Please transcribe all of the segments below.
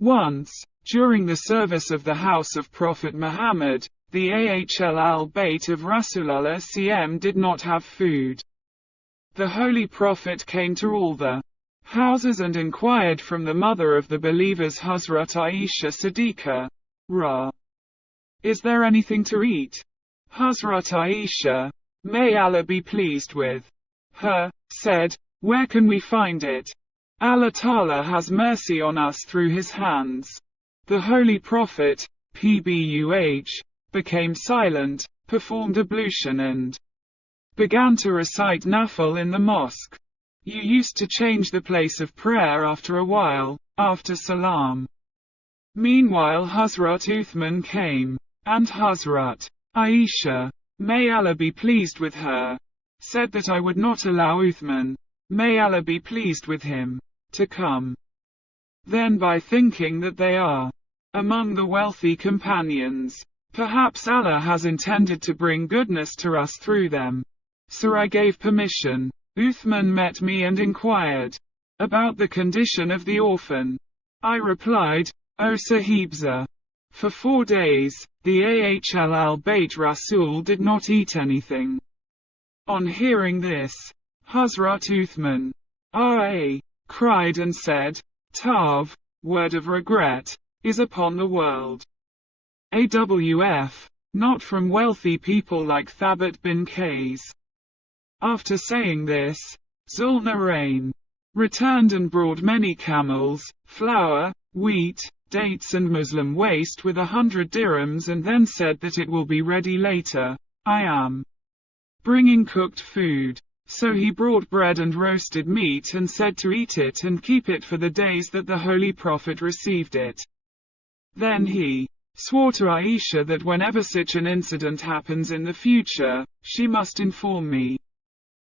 Once, during the service of the house of Prophet Muhammad, the Ahl al-Bayt of Rasulullah (cm) did not have food. The Holy Prophet came to all the houses and inquired from the mother of the believers Hazrat Aisha Siddiqa R.A. Is there anything to eat? Hazrat Aisha, may Allah be pleased with her, said, where can we find it? Allah Ta'ala has mercy on us through his hands. The Holy Prophet, PBUH, became silent, performed ablution and began to recite Nafil in the mosque. You used to change the place of prayer after a while, after Salam. Meanwhile Hazrat Uthman came, and Hazrat Aisha, may Allah be pleased with her, said that I would not allow Uthman, may Allah be pleased with him, to come. Then by thinking that they are among the wealthy companions, perhaps Allah has intended to bring goodness to us through them. So I gave permission. Uthman met me and inquired about the condition of the orphan. I replied, O Sahibza, for 4 days, the Ahl al-Bayt Rasul did not eat anything. On hearing this, Hazrat Usman R.A. cried and said, Tav, word of regret, is upon the world. AWF, not from wealthy people like Thabit bin Qais. After saying this, Zulnarain returned and brought many camels, flour, wheat, dates and Muslim waste with 100 dirhams and then said that it will be ready later. I am bringing cooked food. So he brought bread and roasted meat and said to eat it and keep it for the days that the Holy Prophet received it. Then he swore to Aisha that whenever such an incident happens in the future, she must inform me.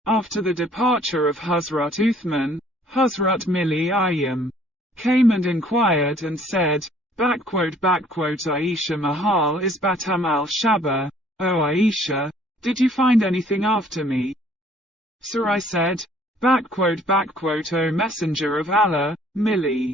After the departure of Hazrat Uthman, Hazrat Mili Ayyam came and inquired and said, Aisha Mahal is Batam al-Shaba, O Aisha, did you find anything after me? So I said, O Messenger of Allah, Mili.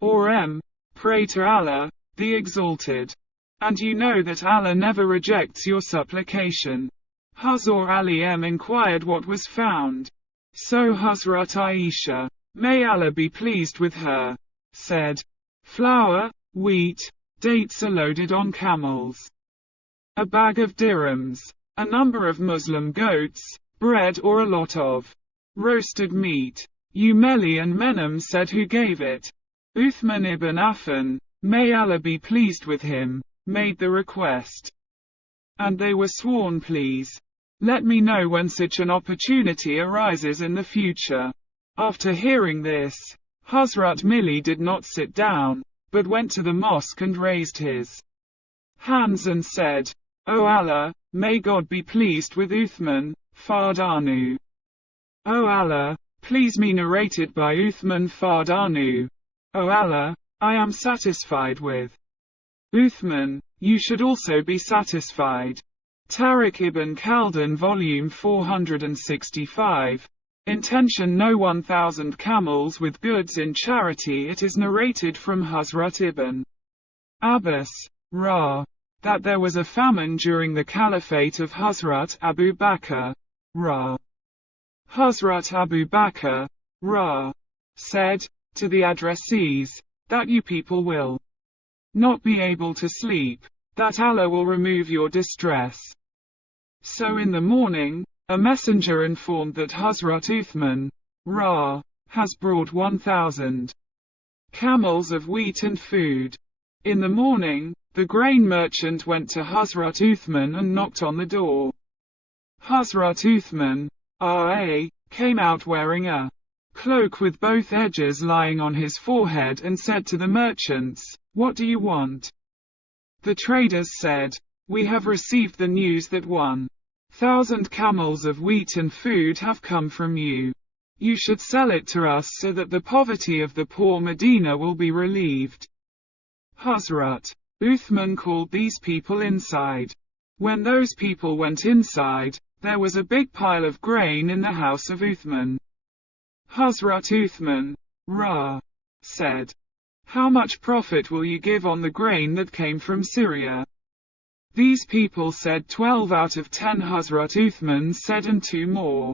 Or pray to Allah, the Exalted. And you know that Allah never rejects your supplication. Hazrat Ali inquired what was found. So Hazrat Aisha, may Allah be pleased with her, said, flour, wheat, dates are loaded on camels. A bag of dirhams, a number of Muslim goats, bread or a lot of roasted meat. Umeli and Menem said who gave it. Uthman ibn Affan, may Allah be pleased with him, made the request. And they were sworn, please let me know when such an opportunity arises in the future. After hearing this, Hazrat Mili did not sit down, but went to the mosque and raised his hands and said, O Allah, may God be pleased with Uthman, Fardanu. O Allah, please me narrated by Uthman Fardanu. O Allah, I am satisfied with Uthman, you should also be satisfied. Tariq ibn Khaldan Volume 465. Intention No 1000 camels with goods in charity. It is narrated from Hazrat ibn Abbas, Ra, that there was a famine during the caliphate of Hazrat Abu Bakr, Ra. Hazrat Abu Bakr, Ra, said to the addressees, that you people will not be able to sleep, that Allah will remove your distress. So in the morning, a messenger informed that Hazrat Uthman, Ra, has brought 1000 camels of wheat and food. In the morning, the grain merchant went to Hazrat Uthman and knocked on the door. Hazrat Usman R.A. came out wearing a cloak with both edges lying on his forehead and said to the merchants, what do you want? The traders said, we have received the news that 1000 camels of wheat and food have come from you. You should sell it to us so that the poverty of the poor Medina will be relieved. Hazrat Uthman called these people inside. When those people went inside, there was a big pile of grain in the house of Uthman. Hazrat Uthman, Ra, said, How much profit will you give on the grain that came from Syria? These people said 12 out of 10. Hazrat Uthman said, and 2 more.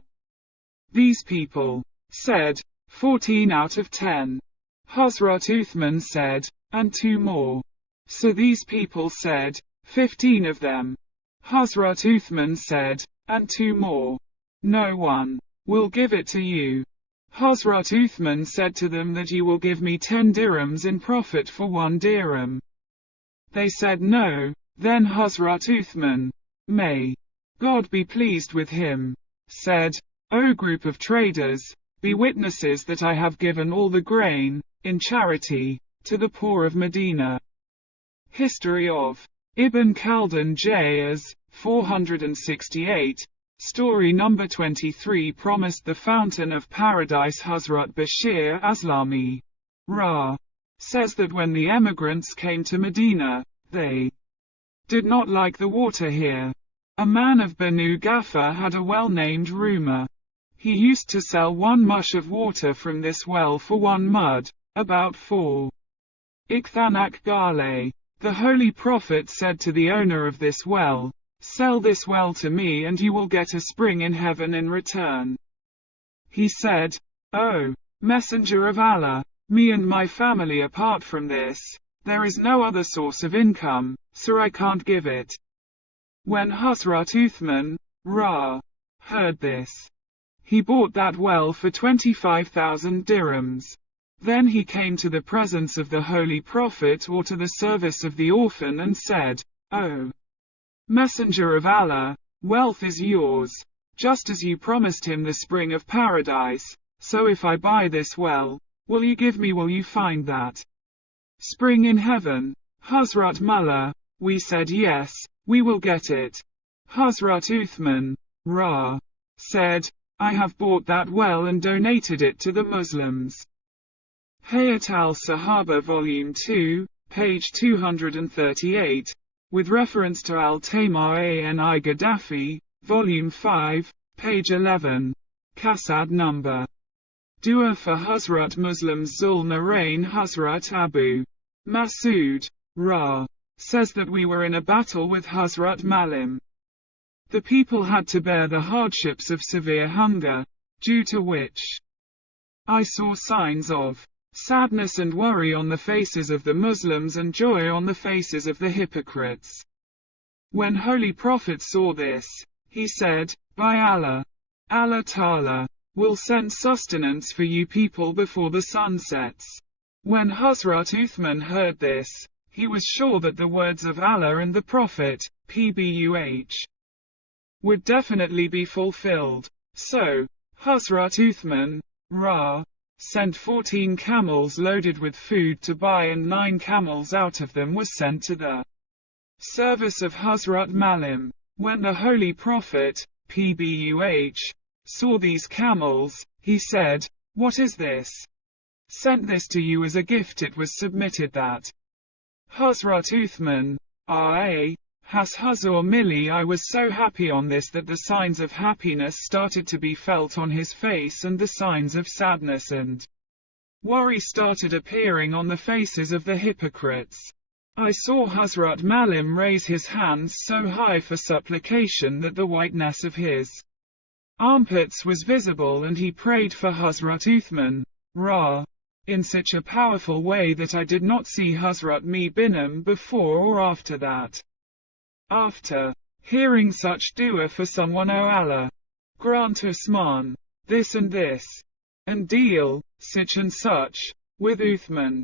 These people said 14 out of 10. Hazrat Uthman said, and 2 more. So these people said 15 of them. Hazrat Uthman said, and 2 more. No one will give it to you. Hazrat Uthman said to them that you will give me 10 dirhams in profit for 1 dirham. They said no. Then Hazrat Uthman, may God be pleased with him, said, O group of traders, be witnesses that I have given all the grain, in charity, to the poor of Medina. History of Ibn Khaldun J.A.S. 468. Story number 23. Promised the fountain of paradise. Hazrat Bashir Aslami R.A. says that when the emigrants came to Medina, they did not like the water here. A man of Banu Ghaffar had a well named Rumah. He used to sell 1 mush of water from this well for 1 mud, about 4 ikthanak gale. The Holy Prophet said to the owner of this well, sell this well to me and you will get a spring in heaven in return. He said, O Messenger of Allah, me and my family apart from this, there is no other source of income, so I can't give it. When Hazrat Uthman R.A. heard this, he bought that well for 25,000 dirhams. Then he came to the presence of the Holy Prophet or to the service of the orphan and said, O Messenger of Allah, wealth is yours, just as you promised him the spring of paradise, so if I buy this well, will you find that spring in heaven? Hazrat Mullah, we said yes, we will get it. Hazrat Uthman R.A. said, I have bought that well and donated it to the Muslims. Hayat al-Sahaba Volume 2, page 238, with reference to al-Himyarī Gaddafi, Volume 5, page 11, Qasad number. Dua for Hazrat Muslims Zul Narain. Hazrat Abu Masood R.A. says that we were in a battle with Hazrat Malim. The people had to bear the hardships of severe hunger, due to which I saw signs of sadness and worry on the faces of the Muslims and joy on the faces of the hypocrites. When Holy Prophet saw this, he said, by Allah, Allah Ta'ala will send sustenance for you people before the sun sets. When Hazrat Uthman heard this, he was sure that the words of Allah and the Prophet, PBUH, would definitely be fulfilled. So, Hazrat Uthman R.A. sent 14 camels loaded with food to buy, and 9 camels out of them was sent to the service of Hazrat Malim. When the Holy Prophet, PBUH, saw these camels, he said, what is this? Sent this to you as a gift. It was submitted that Hazrat Usman R.A. has Hazur Milli. I was so happy on this that the signs of happiness started to be felt on his face, and the signs of sadness and worry started appearing on the faces of the hypocrites. I saw Hazrat Malim raise his hands so high for supplication that the whiteness of his armpits was visible, and he prayed for Hazrat Uthman R.A. in such a powerful way that I did not see Hazrat Binam before or after that. After hearing such dua for someone, O Allah, grant Usman this and this, and deal such and such with Uthman.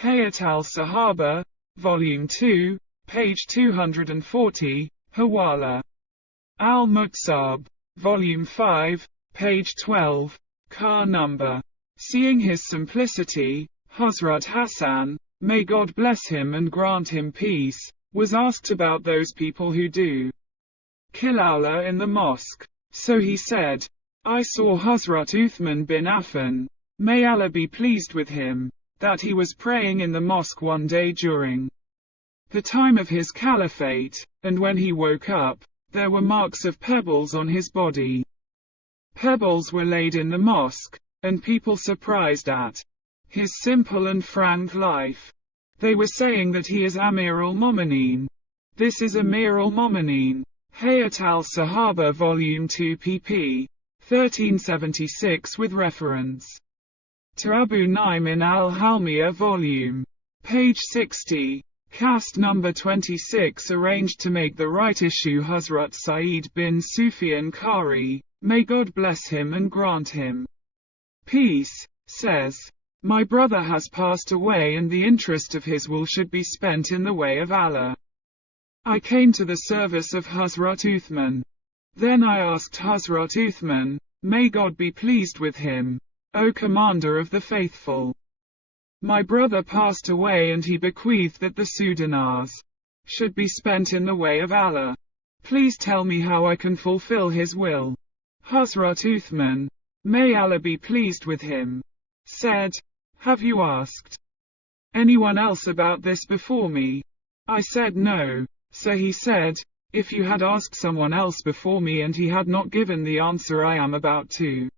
Hayat al-Sahaba, Volume 2, page 240, Hawala. Al-Mutsab, Volume 5, page 12, car number. Seeing his simplicity, Hazrat Hassan, may God bless him and grant him peace, was asked about those people who do kill Allah in the mosque. So he said, I saw Hazrat Uthman bin Affan, may Allah be pleased with him, that he was praying in the mosque one day during the time of his caliphate, and when he woke up, there were marks of pebbles on his body. Pebbles were laid in the mosque, and people surprised at his simple and frank life. They were saying that he is Amir al-Mu'mineen. This is Amir al-Mu'mineen. Hayat al-Sahaba Volume 2 pp. 1376 with reference to Abu Naim in al-Himyar Volume. Page 60. Cast number 26 arranged to make the right issue Hazrat Sa'id bin Sufyan Qari, may God bless him and grant him peace, says, my brother has passed away and the interest of his will should be spent in the way of Allah. I came to the service of Hazrat Uthman. Then I asked Hazrat Uthman, may God be pleased with him, O Commander of the Faithful. My brother passed away and he bequeathed that the Sudanars should be spent in the way of Allah. Please tell me how I can fulfill his will. Hazrat Uthman, may Allah be pleased with him, said, have you asked anyone else about this before me? I said no. So he said, if you had asked someone else before me and he had not given the answer I am about to